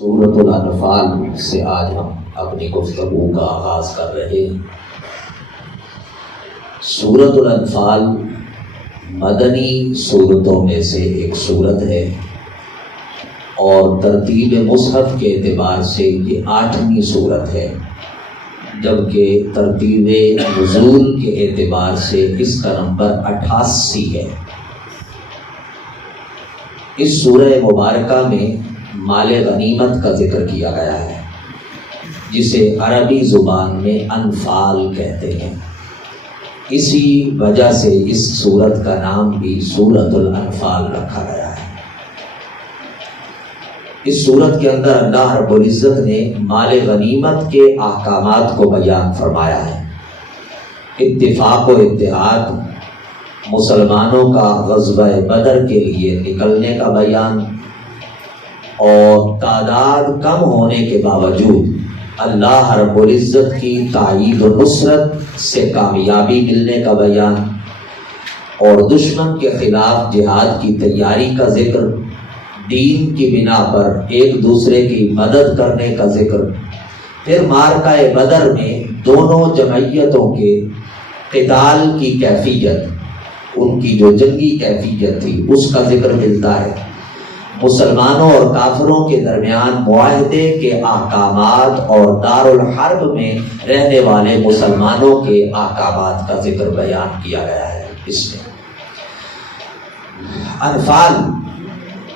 سورۃ الانفال سے آج ہم اپنی گفتگو کا آغاز کر رہے ہیں۔ سورۃ الانفال مدنی صورتوں میں سے ایک صورت ہے اور ترتیب مصحف کے اعتبار سے یہ 8ویں صورت ہے، جبکہ ترتیب نزول کے اعتبار سے اس کا نمبر 88 ہے۔ اس سورہ مبارکہ میں مال غنیمت کا ذکر کیا گیا ہے، جسے عربی زبان میں انفال کہتے ہیں۔ اسی وجہ سے اس سورت کا نام بھی سورۃ الانفال رکھا گیا ہے۔ اس سورت کے اندر اللہ رب العزت نے مال غنیمت کے احکامات کو بیان فرمایا ہے۔ اتفاق و اتحاد، مسلمانوں کا غزوہ بدر کے لیے نکلنے کا بیان، اور تعداد کم ہونے کے باوجود اللہ رب العزت کی تائید و نصرت سے کامیابی ملنے کا بیان، اور دشمن کے خلاف جہاد کی تیاری کا ذکر، دین کی بنا پر ایک دوسرے کی مدد کرنے کا ذکر، پھر معرکہ بدر میں دونوں جمعیتوں کے قتال کی کیفیت، ان کی جو جنگی کیفیت تھی اس کا ذکر ملتا ہے۔ مسلمانوں اور کافروں کے درمیان معاہدے کے احکامات اور دار الحرب میں رہنے والے مسلمانوں کے احکامات کا ذکر بیان کیا گیا ہے۔ اس میں انفال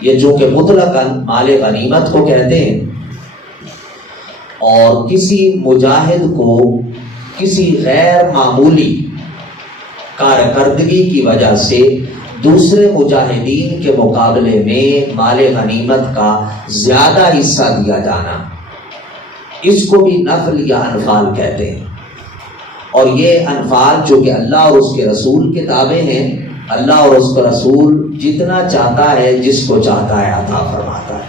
یہ جو کہ مطلقاً مال غنیمت کو کہتے ہیں، اور کسی مجاہد کو کسی غیر معمولی کارکردگی کی وجہ سے دوسرے مجاہدین کے مقابلے میں مال غنیمت کا زیادہ حصہ دیا جانا، اس کو بھی نفل یا انفال کہتے ہیں۔ اور یہ انفال جو کہ اللہ اور اس کے رسول کے تابع ہیں، اللہ اور اس کا رسول جتنا چاہتا ہے جس کو چاہتا ہے عطا فرماتا ہے۔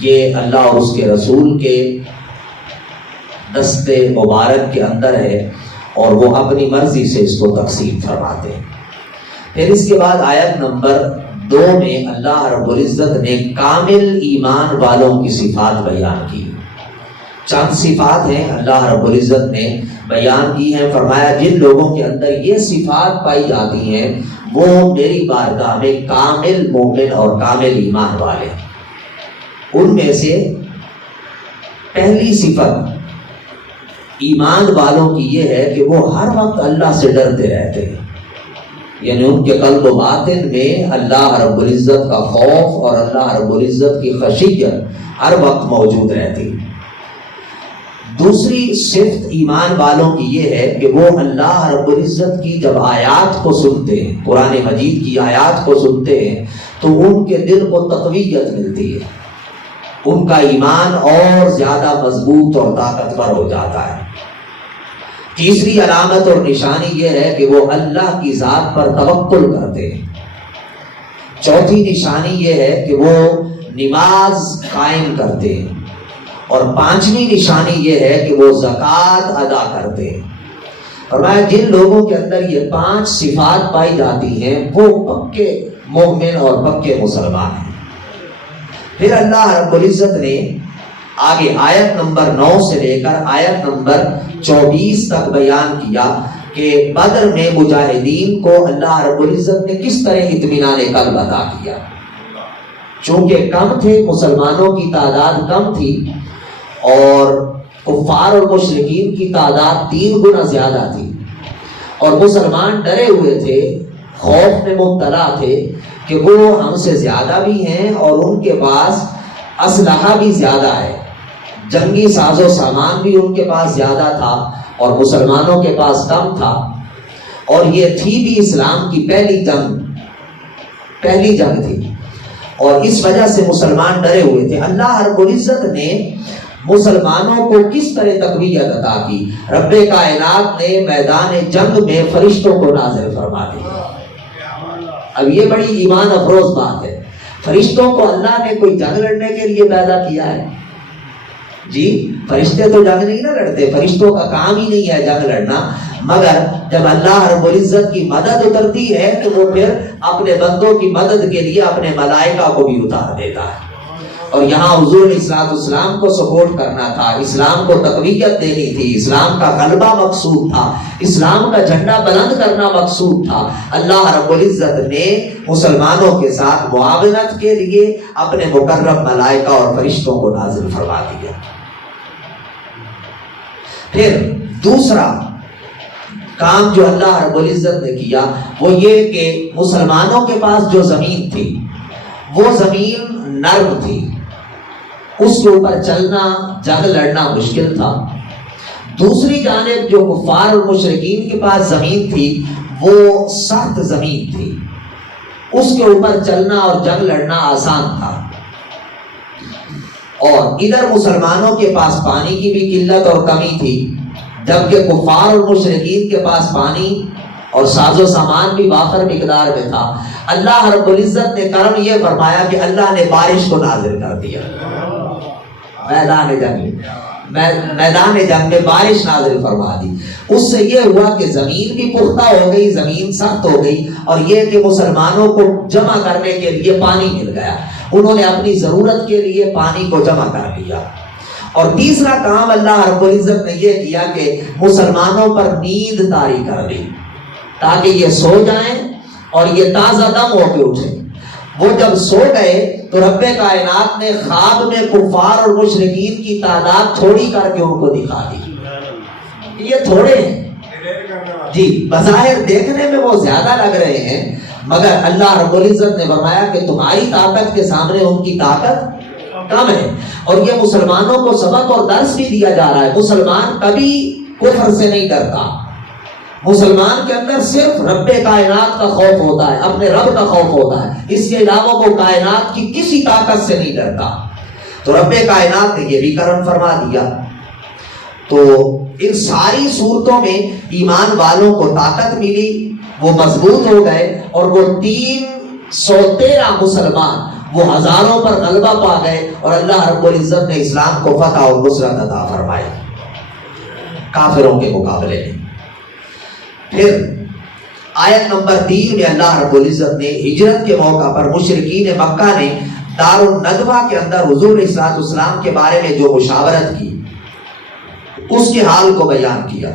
یہ اللہ اور اس کے رسول کے دستے مبارک کے اندر ہے، اور وہ اپنی مرضی سے اس کو تقسیم فرماتے ہیں۔ پھر اس کے بعد آیت نمبر 2 میں اللہ رب العزت نے کامل ایمان والوں کی صفات بیان کی۔ چند صفات ہیں اللہ رب العزت نے بیان کی ہیں۔ فرمایا جن لوگوں کے اندر یہ صفات پائی جاتی ہیں وہ میری بارگاہ میں کامل مومن اور کامل ایمان والے۔ ان میں سے پہلی صفت ایمان والوں کی یہ ہے کہ وہ ہر وقت اللہ سے ڈرتے رہتے ہیں، یعنی ان کے قلب و باطن میں اللہ رب العزت کا خوف اور اللہ رب العزت کی خشیت ہر وقت موجود رہتی۔ دوسری صفت ایمان والوں کی یہ ہے کہ وہ اللہ رب العزت کی جب آیات کو سنتے ہیں، قرآن مجید کی آیات کو سنتے ہیں، تو ان کے دل کو تقویت ملتی ہے، ان کا ایمان اور زیادہ مضبوط اور طاقتور ہو جاتا ہے۔ تیسری علامت اور نشانی یہ ہے کہ وہ اللہ کی ذات پر توکل کرتے ہیں۔ چوتھی نشانی یہ ہے کہ وہ نماز قائم کرتے ہیں، اور پانچویں نشانی یہ ہے کہ وہ زکوٰۃ ادا کرتے ہیں۔ فرمایا جن لوگوں کے اندر یہ 5 صفات پائی جاتی ہیں وہ پکے مومن اور پکے مسلمان ہیں۔ پھر اللہ رب العزت نے آگے آیت نمبر 9 سے لے کر آیت نمبر 24 تک بیان کیا کہ بدر میں مجاہدین کو اللہ رب العزت نے کس طرح اطمینان قلب عطا کیا۔ چونکہ کم تھے، مسلمانوں کی تعداد کم تھی، اور کفار اور مشرکین کی تعداد 3 گنا زیادہ تھی، اور مسلمان ڈرے ہوئے تھے، خوف میں مبتلا تھے کہ وہ ہم سے زیادہ بھی ہیں اور ان کے پاس اسلحہ بھی زیادہ ہے، جنگی ساز و سامان بھی ان کے پاس زیادہ تھا اور مسلمانوں کے پاس کم تھا، اور یہ تھی بھی اسلام کی پہلی جنگ تھی، اور اس وجہ سے مسلمان ڈرے ہوئے تھے۔ اللہ رب العزت نے مسلمانوں کو کس طرح تقویت عطا کی؟ رب کائنات نے میدان جنگ میں فرشتوں کو نازل فرما دیا۔ اب یہ بڑی ایمان افروز بات ہے، فرشتوں کو اللہ نے کوئی جنگ لڑنے کے لیے پیدا کیا ہے؟ جی فرشتے تو جنگ نہیں نہ لڑتے، فرشتوں کا کام ہی نہیں ہے جنگ لڑنا، مگر جب اللہ رب العزت کی مدد اترتی ہے تو وہ پھر اپنے بندوں کی مدد کے لیے اپنے ملائکہ کو بھی اتار دیتا ہے۔ اور یہاں حضور علیہ السلام کو سپورٹ کرنا تھا، اسلام کو تقویت دینی تھی، اسلام کا غلبہ مقصود تھا، اسلام کا جھنڈا بلند کرنا مقصود تھا، اللہ رب العزت نے مسلمانوں کے ساتھ معاونت کے لیے اپنے مکرم ملائکہ اور فرشتوں کو نازل فرما دیا۔ پھر دوسرا کام جو اللہ رب العزت نے کیا وہ یہ کہ مسلمانوں کے پاس جو زمین تھی وہ زمین نرم تھی، اس کے اوپر چلنا جنگ لڑنا مشکل تھا۔ دوسری جانب جو کفار اور مشرکین کے پاس زمین تھی وہ سخت زمین تھی، اس کے اوپر چلنا اور جنگ لڑنا آسان تھا۔ اور ادھر مسلمانوں کے پاس پانی کی بھی قلت اور کمی تھی، جبکہ کفار اور مشرکین کے پاس پانی اور ساز و سامان بھی وافر مقدار میں تھا۔ اللہ رب العزت نے کرم یہ فرمایا کہ اللہ نے بارش کو نازل کر دیا، میدان جنگ میں بارش نازل فرما دی۔ اس سے یہ ہوا کہ زمین بھی پختہ ہو گئی، زمین سخت ہو گئی، اور یہ کہ مسلمانوں کو جمع کرنے کے لیے پانی مل گیا، انہوں نے اپنی ضرورت کے لیے پانی کو جمع کر لیا۔ اور تیسرا کام اللہ رب العزت نے یہ کیا کہ مسلمانوں پر نیند طاری کر دی تاکہ یہ سو جائیں اور یہ تازہ دم ہو کے اٹھیں۔ وہ جب سو گئے تو رب کائنات نے خواب میں کفار اور مشرکین کی تعداد تھوڑی کر کے ان کو دکھا دی، یہ تھوڑے ہیں جی، بظاہر دیکھنے میں وہ زیادہ لگ رہے ہیں، مگر اللہ رب العزت نے فرمایا کہ تمہاری طاقت کے سامنے ان کی طاقت کم ہے۔ اور یہ مسلمانوں کو سبق اور درس بھی دیا جا رہا ہے، مسلمان کبھی کفر سے نہیں ڈرتا، مسلمان کے اندر صرف رب کائنات کا خوف ہوتا ہے، اپنے رب کا خوف ہوتا ہے، اس کے علاوہ وہ کائنات کی کسی طاقت سے نہیں ڈرتا۔ تو رب کائنات نے یہ بھی کرم فرما دیا۔ تو ان ساری صورتوں میں ایمان والوں کو طاقت ملی، وہ مضبوط ہو گئے، اور وہ 313 مسلمان وہ ہزاروں پر غلبہ پا گئے، اور اللہ رب العزت نے اسلام کو فتح اور نصرت عطا فرمائی کافروں کے مقابلے میں۔ پھر آیت نمبر 3 میں اللہ رب العزت نے ہجرت کے موقع پر مشرکین مکہ نے دار الندوہ کے اندر حضور علیہ السلام کے بارے میں جو مشاورت کی اس کے حال کو بیان کیا۔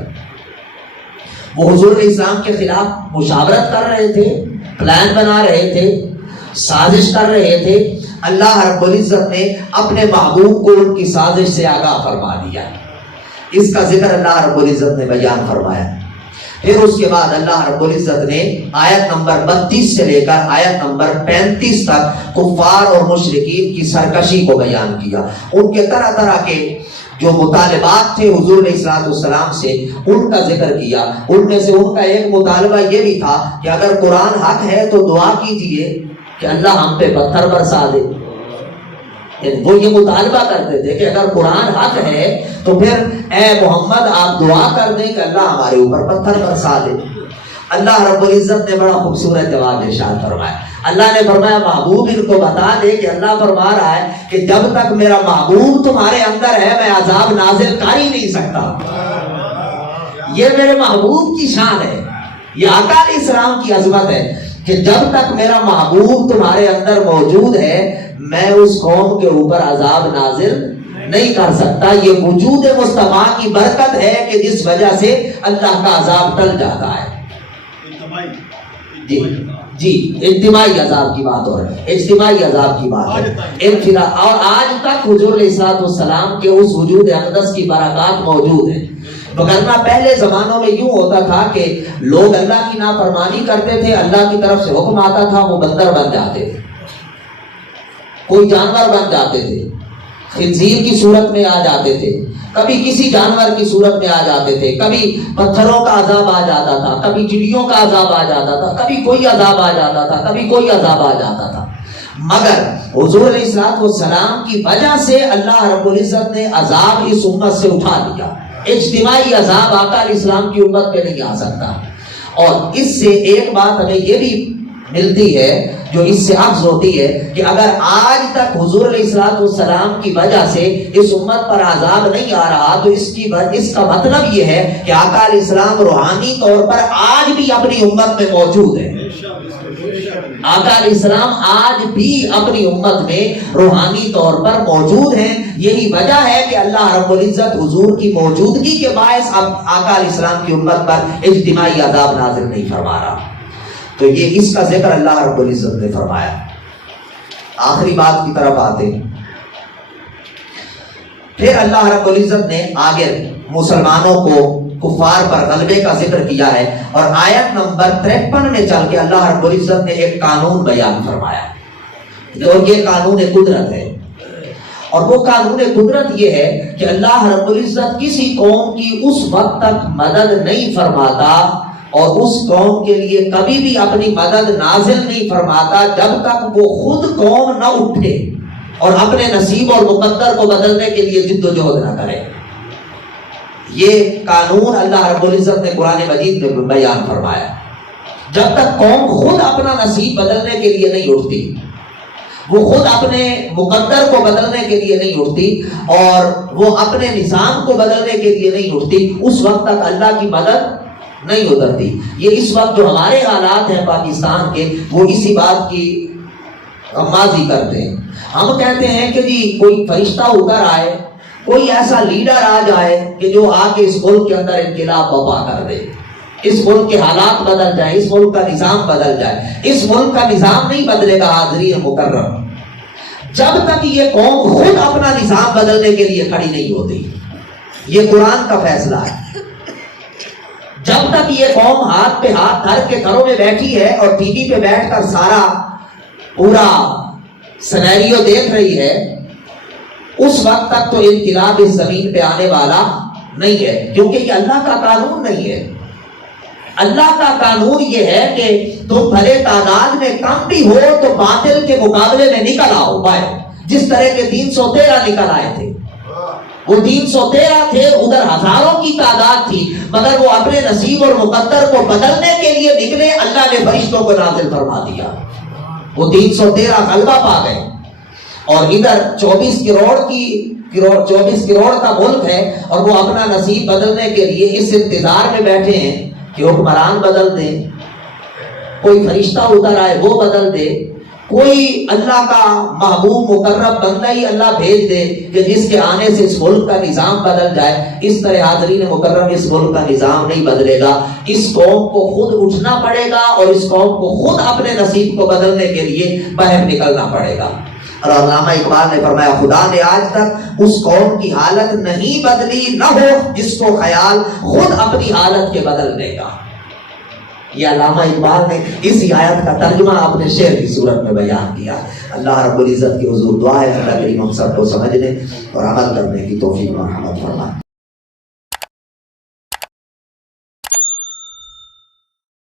وہ حضور علیہ السلام کے خلاف مشاورت کر رہے تھے، پلان بنا رہے تھے، سازش کر رہے تھے۔ اللہ رب العزت نے اپنے محبوب کو ان کی سازش سے آگاہ فرما دیا، اس کا ذکر اللہ رب العزت نے بیان فرمایا۔ پھر اس کے بعد اللہ رب العزت نے آیت نمبر 32 سے لے کر آیت نمبر 35 تک کفار اور مشرکین کی سرکشی کو بیان کیا، ان کے طرح طرح کے جو مطالبات تھے حضور علیہ السلام سے ان کا ذکر کیا۔ ان میں سے ان کا ایک مطالبہ یہ بھی تھا کہ اگر قرآن حق ہے تو دعا کیجئے کہ اللہ ہم پہ پتھر برسا دے۔ وہ یہ مطالبہ کرتے تھے کہ اگر قرآن حق ہے تو پھر اے محمد آپ دعا کر دیں کہ اللہ ہمارے اوپر پتھر برسا دے۔ اللہ رب العزت نے بڑا خوبصورت جواب ارشاد فرمایا۔ اللہ نے فرمایا محبوب ان کو بتا دے کہ اللہ فرما رہا ہے کہ جب تک میرا محبوب تمہارے اندر ہے میں عذاب نازل کر ہی نہیں سکتا۔ یہ میرے محبوب کی شان ہے، یہ آقا علیہ السلام کی عظمت ہے کہ جب تک میرا محبوب تمہارے اندر موجود ہے میں اس قوم کے اوپر عذاب نازل نہیں کر سکتا۔ یہ وجود مصطفیٰ کی برکت ہے کہ جس وجہ سے اللہ کا عذاب ٹل جاتا ہے۔ جی اجتماعی عذاب کی بات ہو رہی ہے، اجتماعی عذاب کی بات ہے، اور آج تک حضور علیہ السلام کے اس وجود اقدس کی برکات موجود ہیں۔ وگرنہ پہلے زمانوں میں یوں ہوتا تھا کہ لوگ اللہ کی نافرمانی کرتے تھے، اللہ کی طرف سے حکم آتا تھا وہ بندر بن جاتے تھے، کوئی جانور بن جاتے تھے، خنزیر کی صورت میں آ جاتے تھے، کبھی کسی جانور کی صورت میں آ جاتے تھے، کبھی پتھروں کا عذاب آ جاتا تھا، کبھی چڑیوں کا عذاب آ جاتا تھا، کبھی کوئی عذاب آ جاتا تھا، کبھی کوئی عذاب آ جاتا تھا۔ مگر حضور علیہ السلام کی وجہ سے اللہ رب العزت نے عذاب اس امت سے اٹھا لیا۔ اجتماعی عذاب آقا علیہ السلام کی امت پہ نہیں آ سکتا۔ اور اس سے ایک بات ہمیں یہ بھی ملتی ہے جو اس سے اخذ ہوتی ہے کہ اگر آج تک حضور علیہ السلام کی وجہ سے اس امت پر عذاب نہیں آ رہا تو اس کا مطلب یہ ہے کہ آقا علیہ السلام روحانی طور پر آج بھی اپنی امت میں موجود ہے۔ آقا علیہ السلام آج بھی اپنی امت میں روحانی طور پر موجود ہیں. یہی وجہ ہے کہ اللہ رب العزت حضور کی موجودگی کے باعث اب آقا علیہ السلام کی امت پر اجتماعی عذاب نازل نہیں فرما رہا. تو یہ اس کا ذکر اللہ رب العزت نے فرمایا. آخری بات کی طرف آتے ہیں. پھر اللہ رب العزت نے آگے مسلمانوں کو کفار پر غلبے کا ذکر کیا ہے اور آیت نمبر 53 میں چل کے اللہ رب العزت نے ایک قانون بیان فرمایا. اور یہ قانون قدرت ہے. اور وہ قانون قدرت یہ ہے کہ اللہ رب العزت کسی قوم کی اس وقت تک مدد نہیں فرماتا اور اس قوم کے لیے کبھی بھی اپنی مدد نازل نہیں فرماتا جب تک وہ خود قوم نہ اٹھے اور اپنے نصیب اور مقدر کو بدلنے کے لیے جد و جہد نہ کرے. یہ قانون اللہ رب العزت نے قرآن مجید میں بیان فرمایا. جب تک قوم خود اپنا نصیب بدلنے کے لیے نہیں اٹھتی, وہ خود اپنے مقدر کو بدلنے کے لیے نہیں اٹھتی اور وہ اپنے نظام کو بدلنے کے لیے نہیں اٹھتی, اس وقت تک اللہ کی مدد نہیں اترتی. یہ اس وقت جو ہمارے حالات ہیں پاکستان کے, وہ اسی بات کی غمازی کرتے ہیں. ہم کہتے ہیں کہ جی کوئی فرشتہ اتر آئے, کوئی ایسا لیڈر آ جائے کہ جو آ کے اس ملک کے اندر انقلاب برپا کر دے, اس ملک کے حالات بدل جائیں, اس ملک کا نظام بدل جائے. اس ملک کا نظام نہیں بدلے گا حاضرین مکرم جب تک یہ قوم خود اپنا نظام بدلنے کے لیے کھڑی نہیں ہوتی. یہ قرآن کا فیصلہ ہے. جب تک یہ قوم ہاتھ پہ ہاتھ دھر کے گھروں میں بیٹھی ہے اور ٹی وی پہ بیٹھ کر سارا پورا سینیریو دیکھ رہی ہے, اس وقت تک تو انقلاب اس زمین پہ آنے والا نہیں ہے, کیونکہ یہ اللہ کا قانون نہیں ہے. اللہ کا قانون یہ ہے کہ تم بھلے تعداد میں کم بھی ہو تو باطل کے مقابلے میں نکل آؤ بھائی. جس طرح کے 313 نکل آئے تھے, وہ 313 تھے, ادھر ہزاروں کی تعداد تھی, مگر وہ اپنے نصیب اور مقدر کو بدلنے کے لیے نکلے. اللہ نے فرشتوں کو نازل فرما دیا, وہ 313 غلبہ پا گئے. اور ادھر 24 کروڑ کا ملک ہے اور وہ اپنا نصیب بدلنے کے لیے اس انتظار میں بیٹھے ہیں کہ حکمران بدل دیں, کوئی فرشتہ اتر آئے وہ بدل دے, کوئی اللہ کا محبوب مقرب بندہ ہی اللہ بھیج دے کہ جس کے آنے سے اس ملک کا نظام بدل جائے. اس طرح حاضرین مکرم اس ملک کا نظام نہیں بدلے گا. اس قوم کو خود اٹھنا پڑے گا اور اس قوم کو خود اپنے نصیب کو بدلنے کے لیے باہر نکلنا پڑے گا. اور علامہ اقبال نے فرمایا خدا نے آج تک اس قوم کی حالت نہیں بدلی, نہ ہو جس کو خیال خود اپنی حالت کے بدلنے کا. یہ علامہ اقبال نے اسی آیت کا ترجمہ اپنے شعر کی صورت میں بیان کیا. اللہ رب العزت کی حضور دعا ہے کہ اللہ کریم ہم سب کو سمجھنے اور عمل کرنے کی توفیق مرحمت فرمائے.